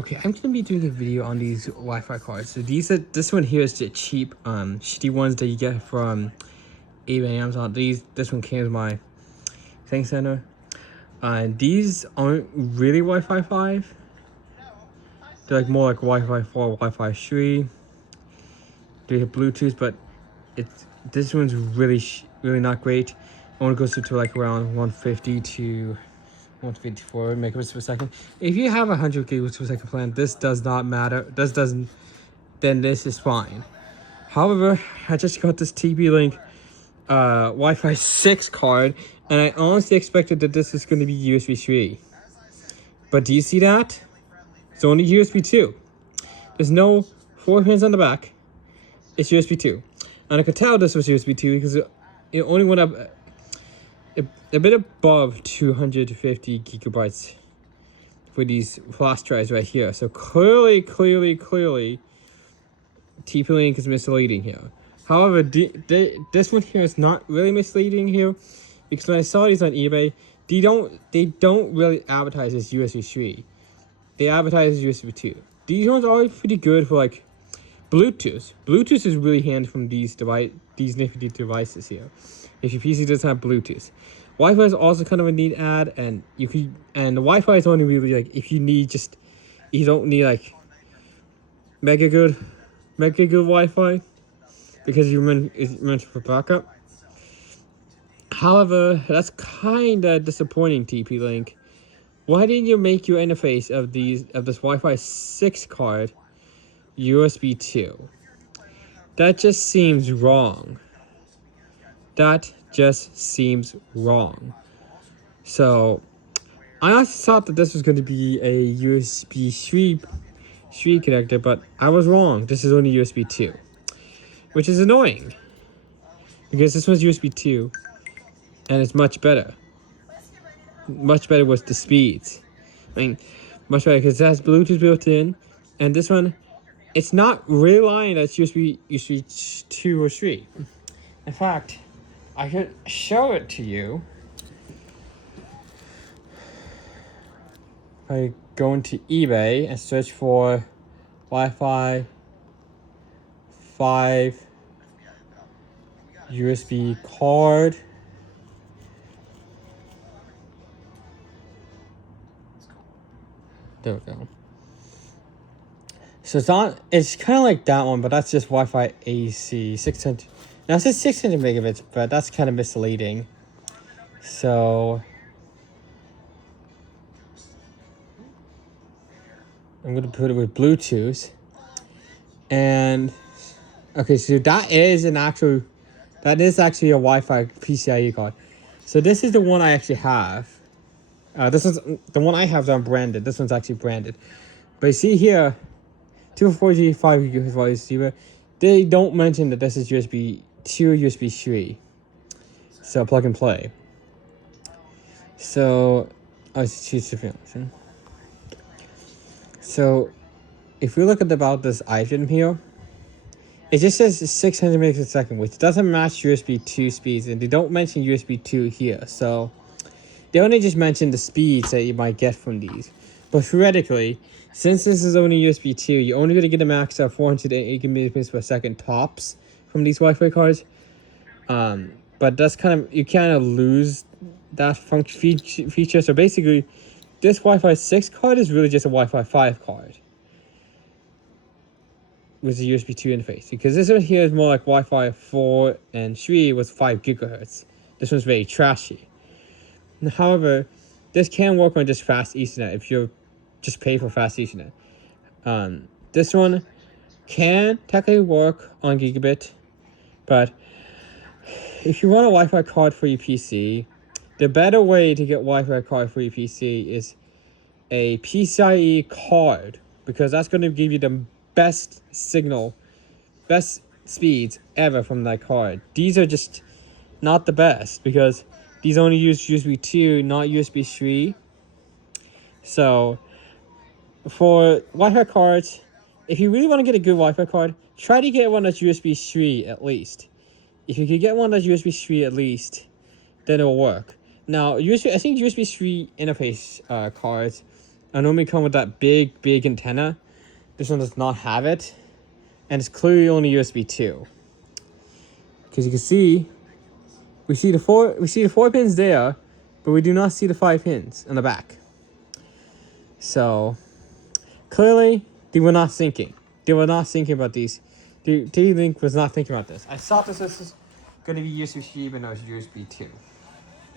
Okay, I'm gonna be doing a video on these Wi-Fi cards. So this one here is the cheap, shitty ones that you get from eBay, Amazon. This one came with my thing center. These aren't really Wi-Fi 5. They're like more like Wi-Fi 4, Wi-Fi 3. They have Bluetooth, but this one's really not great. It only goes up to like around 150 to 154 megabits per second. If you have 100 gigabits per second plan, this does not matter. Then this is fine. However, I just got this Tplink Wi-Fi 6 card, and I honestly expected that this is going to be USB 3. But do you see that? It's only USB 2. There's no 4 pins on the back. It's USB 2. And I could tell this was USB 2 because it only went up a bit above 250 gigabytes for these flash drives right here. So clearly, Tplink is misleading here. However, this one here is not really misleading here, because when I saw these on eBay, they don't really advertise as USB 3. They advertise as USB 2. These ones are pretty good for like Bluetooth. Bluetooth is really handy from these nifty devices here. If your PC doesn't have Bluetooth, Wi-Fi is also kind of a neat add, and the Wi-Fi is only really like if you don't need like mega good Wi-Fi, because it's meant for backup. However, that's kind of disappointing, TP-Link. Why didn't you make your interface of this Wi-Fi 6 card USB 2? That just seems wrong. That just seems wrong. So, I also thought that this was going to be a USB 3 connector, but I was wrong. This is only USB 2, which is annoying, because this one's USB 2, and it's much better. Much better with the speeds. I mean, much better because it has Bluetooth built in, and this one, it's not relying on USB 2 or 3. In fact, I could show it to you. I go into eBay and search for Wi-Fi 5 USB card. There we go. So it's kind of like that one, but that's just Wi-Fi AC 600. Now it says 600 megabits, but that's kind of misleading. So I'm going to put it with Bluetooth. And okay, so that is actually a Wi-Fi PCIe card. So this is the one I actually have. This is the one I have is unbranded. This one's actually branded. But you see here, 240G 5 gigahertz receiver. They don't mention that this is USB 2 or USB 3. So plug and play. So So if we look at about this item here, it just says 600 megabits per second, which doesn't match USB 2 speeds, and they don't mention USB 2 here. So they only just mention the speeds that you might get from these. But theoretically, since this is only USB 2, you're only going to get a max of 408 megabits per second tops from these Wi-Fi cards. But that's you kind of lose that feature. So basically, this Wi-Fi 6 card is really just a Wi-Fi 5 card with a USB 2 interface. Because this one here is more like Wi-Fi 4 and 3 with 5 gigahertz. This one's very trashy. However, this can work on just fast Ethernet if you just pay for fast Ethernet. This one can technically work on gigabit, but if you want a Wi-Fi card for your PC, the better way to get Wi-Fi card for your PC is a PCIe card, because that's going to give you the best signal, best speeds ever from that card. These are just not the best, because these only use USB 2, not USB 3. So, for Wi-Fi cards, if you really want to get a good Wi-Fi card, try to get one that's USB 3 at least. If you could get one that's USB 3 at least, then it'll work. Now, I think USB 3 interface cards I normally come with that big antenna. This one does not have it, and it's clearly only USB 2. Because you can see, we see the four pins there, but we do not see the 5 pins on the back. So clearly, they were not thinking. They were not thinking about these. Tplink was not thinking about this. I thought this was going to be USB-C, but no, it's USB 2.